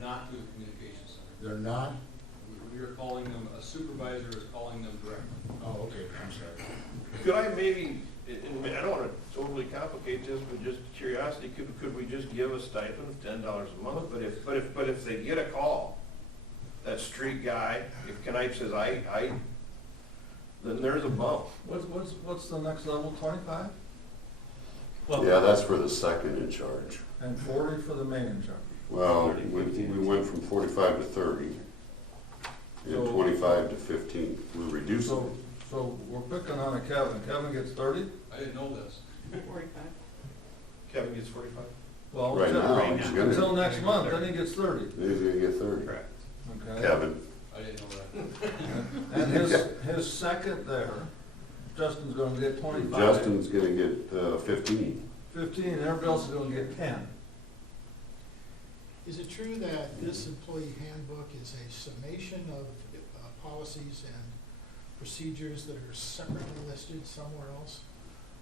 not to a communications center. They're not? We are calling them, a supervisor is calling them directly. Oh, okay, I'm sorry. Could I maybe, and I don't want to totally complicate this, but just curiosity, could we just give a stipend of $10 a month? But if they get a call, that street guy, if Knipe says, then there's a bump. What's the next level, 25? Yeah, that's for the second in charge. And 40 for the main in charge? Well, we went from 45 to 30, and So- 25 to 15. We reduced it. So we're picking on a Kevin. Kevin gets 30? I didn't know this. 45. Kevin gets 45? Well, Right now, he's gonna- until next month, then he gets 30. He's gonna get 30. Correct. Okay. Kevin, I didn't know that. And his second there, Justin's gonna get 25. Justin's gonna get 15. 15, and everybody else is gonna get 10. Is it true that this employee handbook is a summation of policies and procedures that are separately listed somewhere else?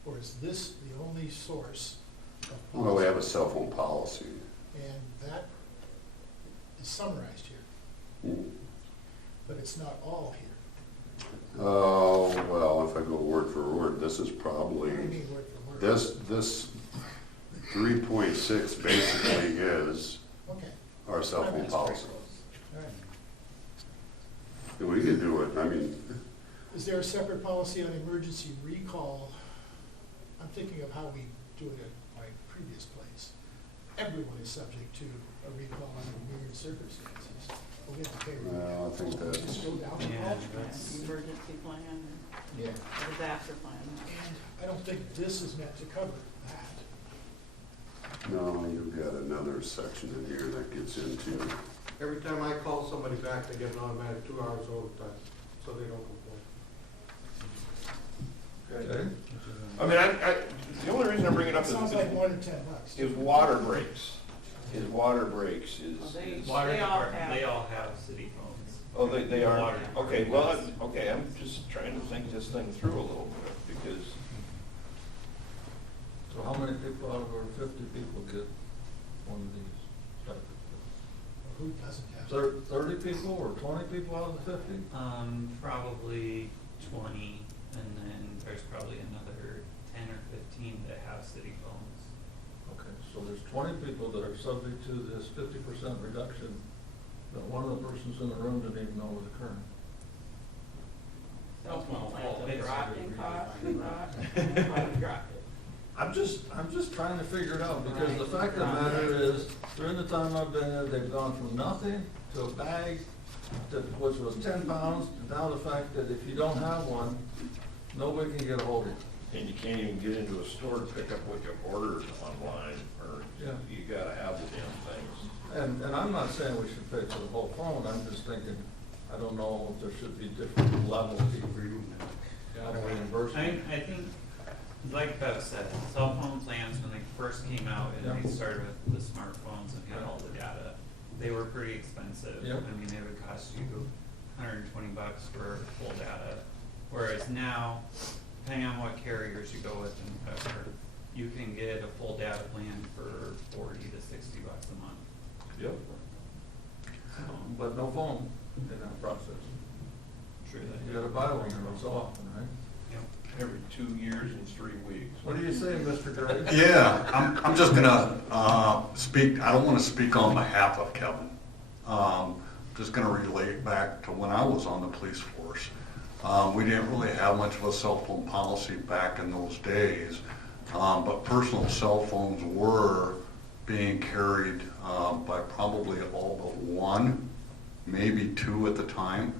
Or is this the only source of policy? Well, we have a cell phone policy. And that is summarized here, Hmm. but it's not all here. Oh, well, if I go word for word, this is What probably, do you mean word for word? this 3.6 basically is Okay, our cell phone policy. all right. And we can do it, I mean, Is there a separate policy on emergency recall? I'm thinking of how we do it at my previous place. Everyone is subject to a recall under weird circumstances. But we have to pay. well, I think that's, Just go down the Yeah, hall. emergency plan Yeah. or disaster plan. And I don't think this is meant to cover that. no, you've got another section in here that gets into, Every time I call somebody back, they get an automatic 2 hours overtime, so they don't complain. Okay? I mean, the only reason I bring it up It is sounds like more than $10. his water breaks. His water breaks Well, is, they all have. They all have city phones. oh, they are? Water Okay, department well, okay, I'm just trying to think this thing through a little bit, because So how many people out of our 50 people get one of these? Who doesn't have? 30 people or 20 people out of the 50? Probably 20, and then there's probably another 10 or 15 that have city phones. Okay, so there's 20 people that are subject to this 50% reduction that one of the persons in the room didn't even know was occurring. Cell phone plans have It's dropped in really cost, really I've dropped it. I'm just trying to figure it out, because the fact of the matter is, during the time I've been there, they've gone from nothing to a bag, which was 10 pounds, to now the fact that if you don't have one, nobody can get a hold of you. and you can't even get into a store to pick up what you ordered online, or Yeah. you gotta have the damn things. And I'm not saying we should pay for the whole phone, I'm just thinking, I don't know if there should be different levels of reimbursement. I think, like Bev said, cell phone plans, when they first came out and they started with the smartphones and had all the data, they were pretty expensive. Yep. I mean, they would cost you $120 for full data. Whereas now, depending on what carriers you go with and whatever, you can get a full data plan for 40 to 60 bucks a month. Yep. But no phone in that process. Sure that You gotta buy one every so often, right? Every 2 years and 3 weeks. What do you say, Mr. Gray? Yeah, I'm just gonna speak, I don't wanna speak on behalf of Kevin. Just gonna relate back to when I was on the police force. We didn't really have much of a cell phone policy back in those days, but personal cell phones were being carried by probably all but one, maybe two at the time.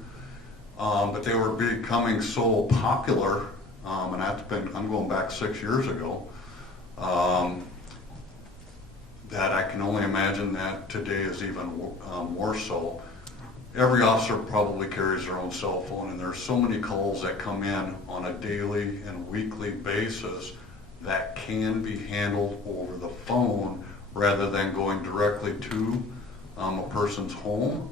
But they were becoming so popular, and I'm going back 6 years ago, that I can only imagine that today is even more so. Every officer probably carries their own cell phone, and there's so many calls that come in on a daily and weekly basis that can be handled over the phone rather than going directly to a person's home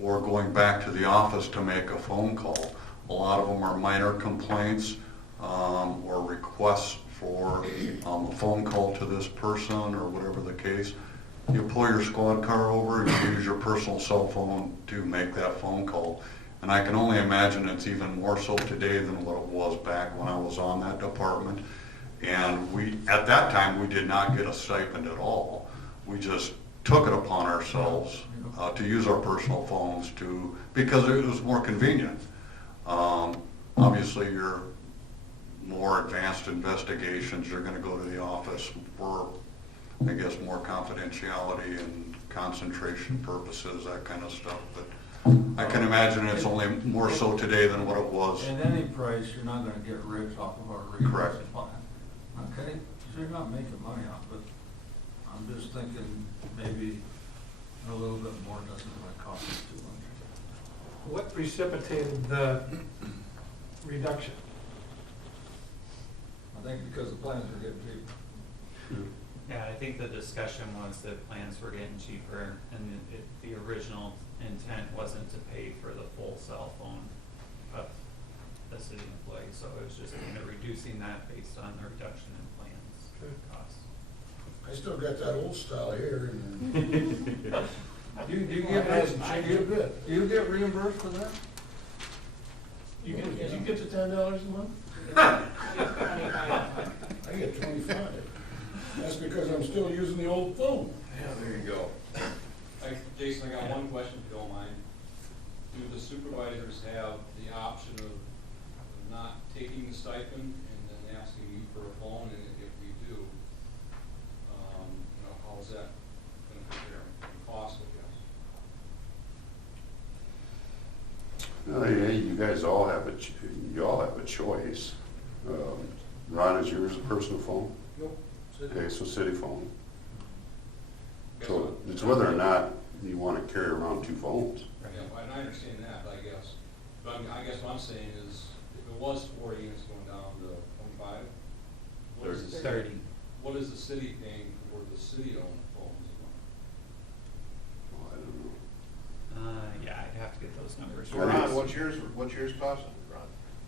or going back to the office to make a phone call. A lot of them are minor complaints or requests for a phone call to this person or whatever the case. you pull your squad car over and you use your personal cell phone to make that phone call. And I can only imagine it's even more so today than what it was back when I was on that department. And at that time, we did not get a stipend at all. We just took it upon ourselves to use our personal phones because it was more convenient. Obviously, your more advanced investigations, you're gonna go to the office for, I guess, more confidentiality and concentration purposes, that kind of stuff. But I can imagine it's only more so today than what it was. At any price, you're not gonna get rich off of our Correct. reimbursement plan. Okay, so you're not making money off it. I'm just thinking maybe a little bit more doesn't really cost us too much. What precipitated the reduction? I think because the plans are getting cheaper. Yeah, I think the discussion was that plans were getting cheaper, and the original intent wasn't to pay for the full cell phone of the city employee, so it was just kind of reducing that based on the reduction in plans costs. I still got that old style here, and You it hasn't changed a bit. You get reimbursed for that? You get to $10 a month? I get 25. That's because I'm still using the old phone. Yeah, there you go. Jason, I got one question, if you don't mind. Do the supervisors have the option of not taking the stipend and then asking you for a phone? And if we do, how is that going to compare in cost, I guess? Yeah, you guys all have a choice. Ron, is yours a personal phone? Nope. Okay, so city phone. So it's whether or not you want to carry around two phones. Yeah, and I understand that, I guess. But I guess what I'm saying is, if it was 4 units going down to 25, what is the 30. What is the city paying for the city-owned phones? Oh, I don't know. Yeah, I'd have to get those numbers. So Ron, what's yours costing,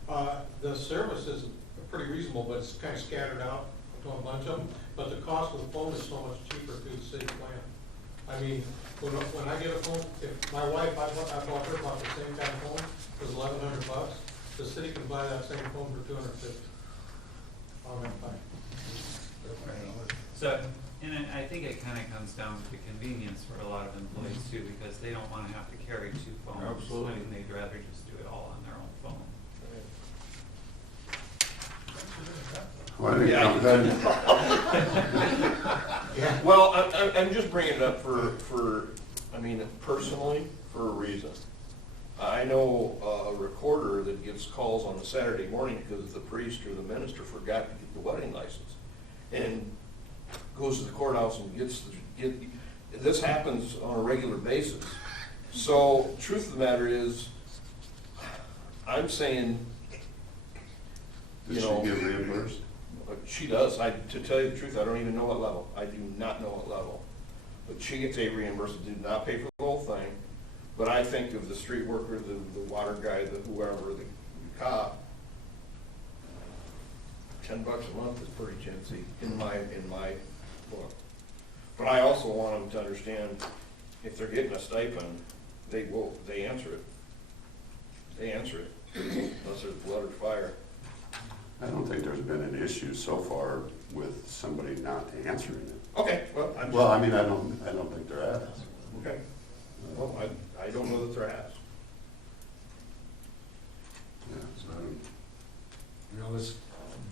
Ron? The service is pretty reasonable, but it's kind of scattered out to a bunch of them. But the cost of the phone is so much cheaper through the city plan. I mean, when I get a phone, if my wife, I bought her about the same kind of phone, it was $1,100. The city can buy that same phone for $250 on that plan. So, and I think it kind of comes down to convenience for a lot of employees too, because they don't want to have to carry two phones. Absolutely. And they'd rather just do it all on their own phone. Well, I think Well, I'm just bringing it up personally, for a reason. I know a recorder that gets calls on a Saturday morning because the priest or the minister forgot to get the wedding license. And goes to the courthouse and this happens on a regular basis. So, truth of the matter is, I'm saying, Does she get reimbursed? she does. To tell you the truth, I don't even know what level. I do not know what level. But she gets a reimbursement, did not pay for the whole thing. But I think of the street worker, the water guy, whoever, the cop, $10 a month is pretty chintzy in my book. But I also want them to understand, if they're getting a stipend, they answer it. They answer it, unless there's blood or fire. I don't think there's been an issue so far with somebody not answering it. Okay, well, I don't think there has. Okay. Well, I don't know that there has. Yeah, so I don't. Let's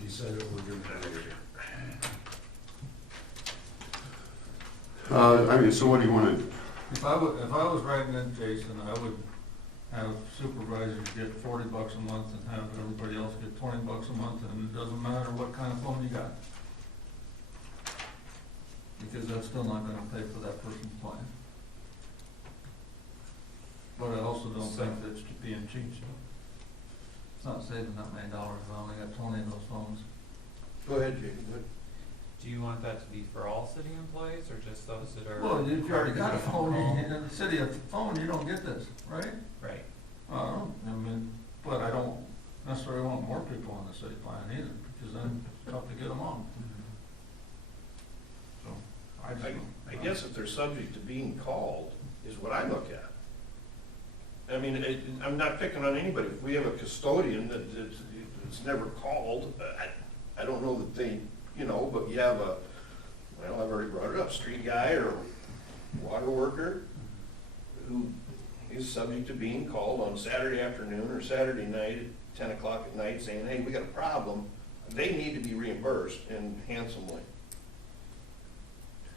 decide what we're gonna do here. So what do you want to, If I was writing in, Jason, I would have supervisors get $40 a month and have everybody else get $20 a month, and it doesn't matter what kind of phone you got. Because that's still not gonna pay for that person's plan. But I also don't think that it's being cheap, so. It's not saving that many dollars, I only got 20 of those phones. Go ahead, Jake. Do you want that to be for all city employees or just those that are? Well, if you already got a phone, in the city of phone, you don't get this, right? Right. But I don't necessarily want more people on the city plan either, because then it's tough to get them on. So, I just, I guess if they're subject to being called, is what I look at. I mean, I'm not picking on anybody. If we have a custodian that it's never called, I don't know that they, you know, but you have well, I've already brought it up, street guy or water worker who is subject to being called on Saturday afternoon or Saturday night at 10 o'clock at night saying, hey, we got a problem. They need to be reimbursed and handsomely.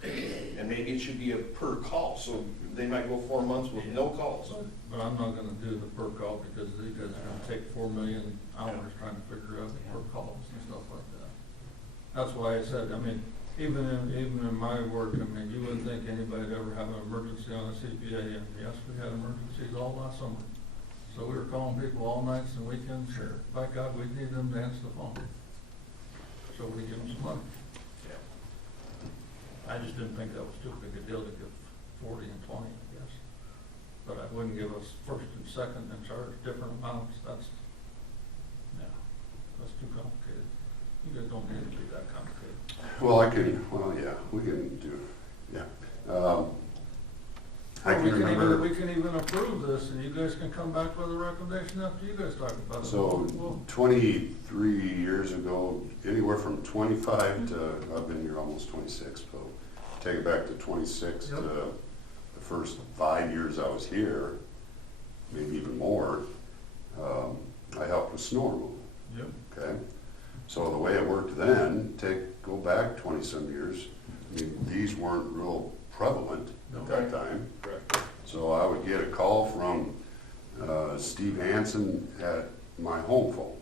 And maybe it should be a per call, so they might go 4 months with no calls. But I'm not gonna do the per call because these guys are gonna take 4 million hours trying to figure out the per calls and stuff like that. That's why I said, I mean, even in my work, I mean, you wouldn't think anybody'd ever have an emergency on a CPA, and yes, we had emergencies all last summer. So we were calling people all nights and weekends, sure, by God, we need them to answer the phone. So we give them some money. I just didn't think that was too big a deal to give 40 and 20, I guess. But I wouldn't give us first and second and charge different amounts, that's too complicated. You guys don't need to be that complicated. Well, yeah, we can do, yeah. I can remember. We can even approve this, and you guys can come back with a recommendation after you guys talk about it. So, 23 years ago, anywhere from 25 to, I've been here almost 26, so take it back to 26 Yep. to the first 5 years I was here, maybe even more, I helped with snow removal. Yep. Okay? So the way it worked then, go back 20-some years, I mean, these weren't real prevalent at that time. Correct. So I would get a call from Steve Hansen at my home phone,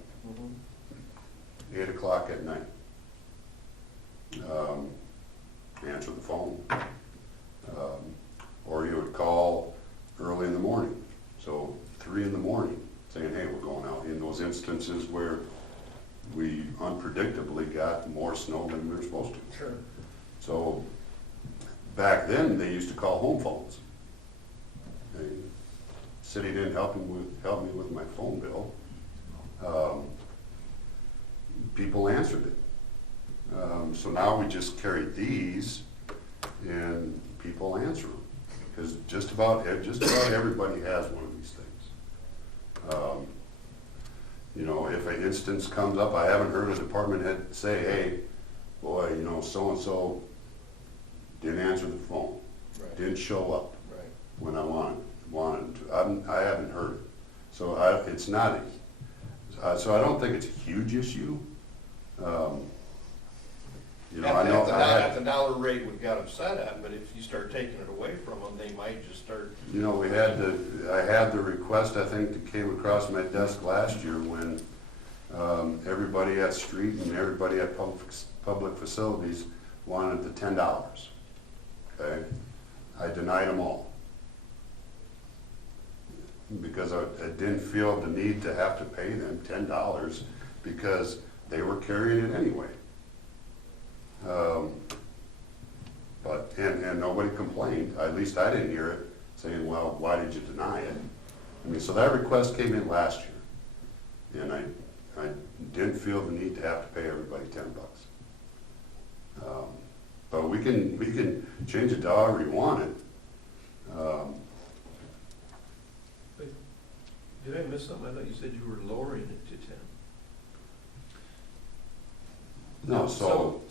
8 o'clock at night. Answer the phone. Or you would call early in the morning, so 3 in the morning, saying, hey, we're going out. In those instances where we unpredictably got more snow than we were supposed to. Sure. So back then, they used to call home phones. The city didn't help me with my phone bill. People answered it. So now we just carry these, and people answer them, because just about everybody has one of these things. You know, if an instance comes up, I haven't heard a department head say, hey, boy, you know, so-and-so didn't answer the phone, Right. didn't show up Right. when I wanted him to. I haven't heard it. So it's not so I don't think it's a huge issue. You know, I know At the dollar rate we've got them set at, but if you start taking it away from them, they might just start. you know, I had the request, I think, that came across my desk last year when everybody at street and everybody at public facilities wanted the $10. Okay? I denied them all. Because I didn't feel the need to have to pay them $10 because they were carrying it anyway. And nobody complained, at least I didn't hear it, saying, well, why did you deny it? I mean, so that request came in last year, and I didn't feel the need to have to pay everybody $10. But we can change it to however you want it. Did I miss something? I thought you said you were lowering it to 10. No, so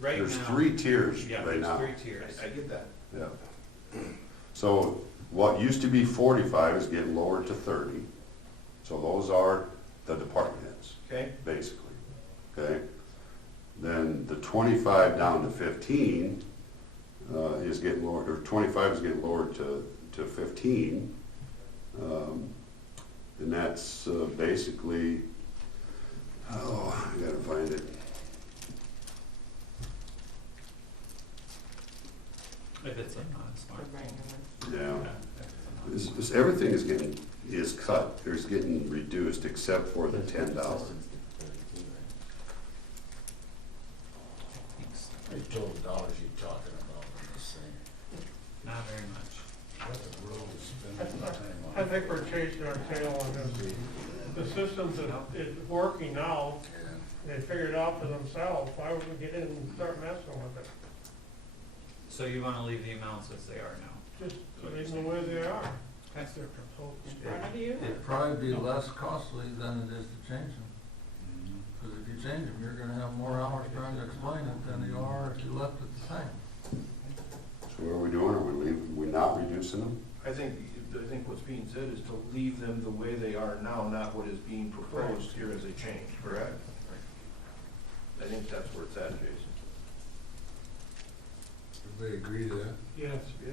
right now. there's 3 tiers Yeah, right now. there's 3 tiers. I get that. Yeah. So what used to be 45 is getting lowered to 30. So those are the department heads, Okay? basically. Okay? Then the 25 down to 15 is getting lowered, or 25 is getting lowered to 15. And that's basically, I gotta find it. If it's a The non-smart. regular. Yeah. Everything is cut, or is getting reduced except for the $10. How many total dollars you talking about on this thing? Not very much. What the world is spending time on? I think we're chasing our tail on this. The systems that is working now, Yeah. they figured it out for themselves. Why would we get in and start messing with it? So you wanna leave the amounts as they are now? Just leave them the way they are. That's their proposal. In front of you? It'd probably be less costly than it is to change them. Because if you change them, you're gonna have more hours trying to explain it than you are if you left it the same. So what are we doing? Are we not reducing them? I think what's being said is to leave them the way they are now, not what is being proposed here as a change, correct? I think that's where it's at, Jason. Everybody agree to that? Yes. Yeah.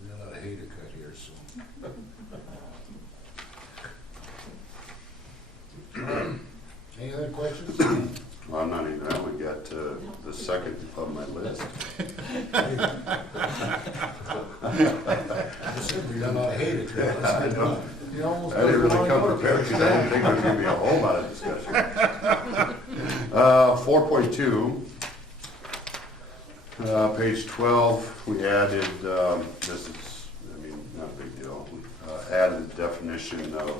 We got a lot of hay to cut here soon. Any other questions? Well, I'm not even, I only got to the second of my list. I said we got a lot of hay to cut. I know. You almost I didn't really don't come wanna go prepared because I didn't think there was gonna be a whole lot of discussion. 4.2, page 12, we added, this is, I mean, not a big deal. We added the definition of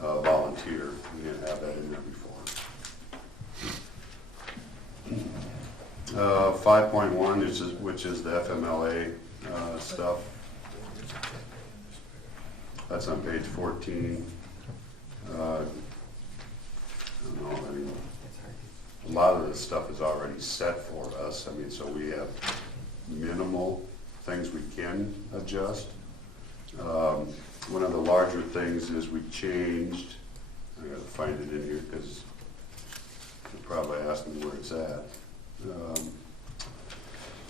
volunteer. We didn't have that in there before. 5.1, which is the FMLA stuff. That's on page 14. I don't know, I mean, a lot of this stuff is already set for us. I mean, so we have minimal things we can adjust. One of the larger things is we changed, I gotta find it in here because you're probably asking where it's at.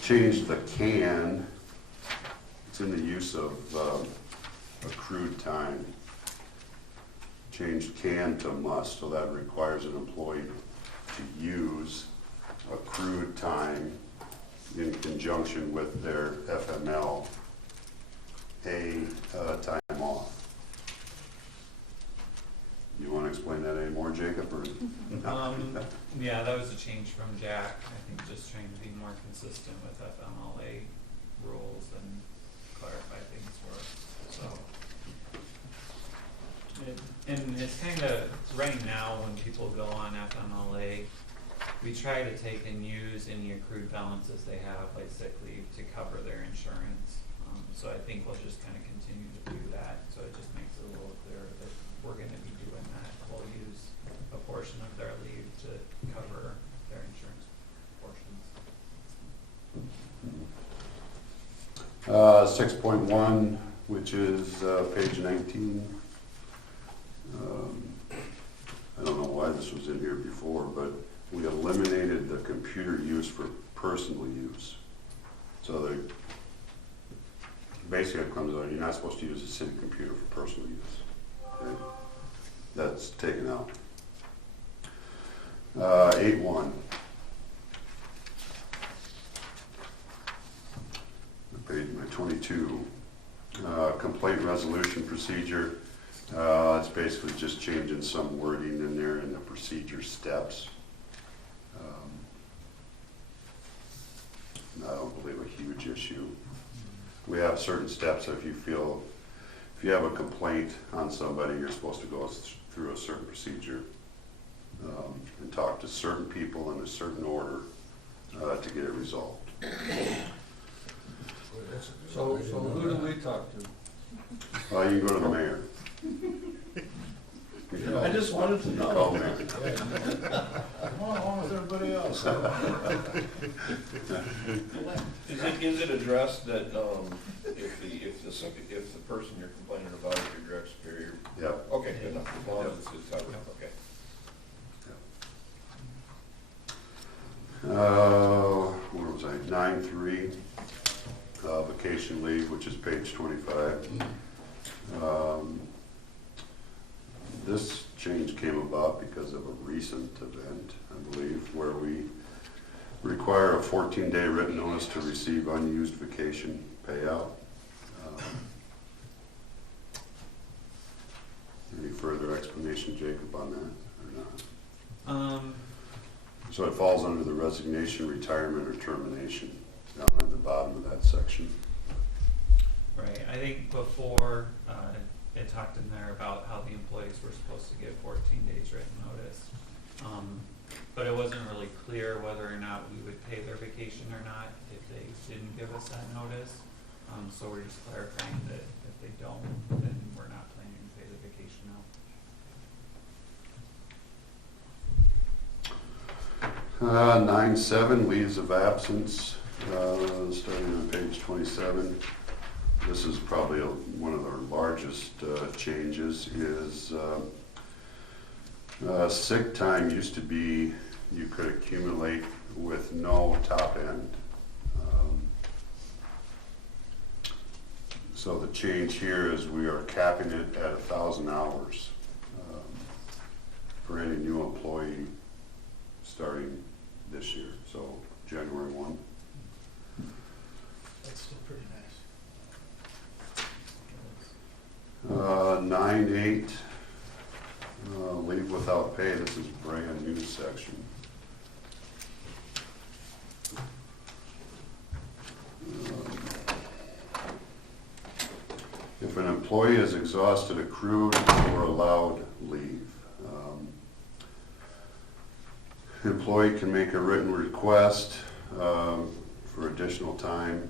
Changed the can, it's in the use of accrued time. Changed can to must, so that requires an employee to use accrued time in conjunction with their FMLA time off. You want to explain that anymore, Jacob, or? Yeah, that was a change from Jack, I think just trying to be more consistent with FMLA rules and clarify things for us, so. And it's kinda, right now, when people go on FMLA, we try to take and use any accrued balances they have, like sick leave, to cover their insurance. So I think we'll just kinda continue to do that, so it just makes it a little clearer that we're gonna be doing that. We'll use a portion of their leave to cover their insurance portions. 6.1, which is page 19. I don't know why this was in here before, but we eliminated the computer use for personal use. So they basically it comes out, you're not supposed to use a city computer for personal use. Okay? That's taken out. 8.1. Page 22. Complaint resolution procedure. It's basically just changing some wording in there in the procedure steps. I don't believe a huge issue. We have certain steps. If you have a complaint on somebody, you're supposed to go through a certain procedure and talk to certain people in a certain order to get it resolved. So who do we talk to? You can go to the mayor. I just wanted to know. Call mayor. Come on with everybody else. Is it addressed that, if the person you're complaining about is your direct superior? Yeah. Okay, good enough, as long as it's covered, okay. Where was I? 9.3, vacation leave, which is page 25. This change came about because of a recent event, I believe, where we require a 14-day written notice to receive unused vacation payout. Any further explanation, Jacob, on that or not? So it falls under the resignation, retirement, or termination, down at the bottom of that section. Right, I think before, it talked in there about how the employees were supposed to give 14 days written notice. but it wasn't really clear whether or not we would pay their vacation or not if they didn't give us that notice. So we're just clarifying that if they don't, then we're not planning to pay the vacation out. 9.7, leaves of absence, starting on page 27. This is probably one of our largest changes is sick time used to be you could accumulate with no top end. So the change here is we are capping it at 1,000 hours for any new employee starting this year, so January 1. That's still pretty nice. 9.8, leave without pay. This is brand new section. If an employee has exhausted accrued or allowed leave, employee can make a written request for additional time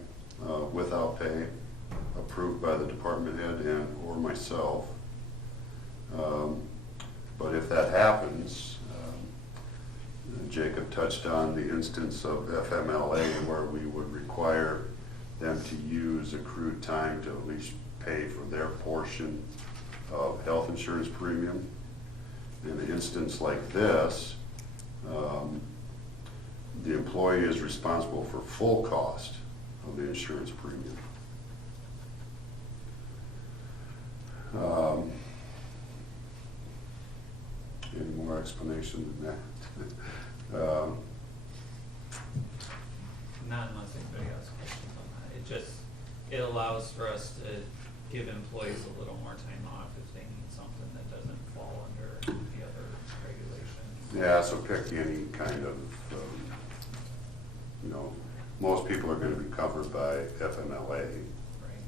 without pay, approved by the department head and or myself. But if that happens, Jacob touched on the instance of FMLA where we would require them to use accrued time to at least pay for their portion of health insurance premium. In an instance like this, the employee is responsible for full cost of the insurance premium. Any more explanation than that? Not unless anybody has questions on that. It allows for us to give employees a little more time off if they need something that doesn't fall under the other regulations. Yeah, so pick any kind of, most people are going to be covered by FMLA. Right.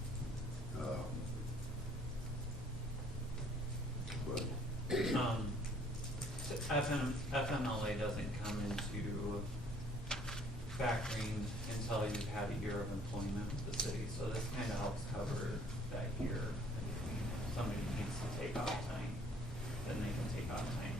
But FMLA doesn't come into factoring until you've had a year of employment with the city, so this kind of helps cover that year in between. If somebody needs to take off time, then they can take off time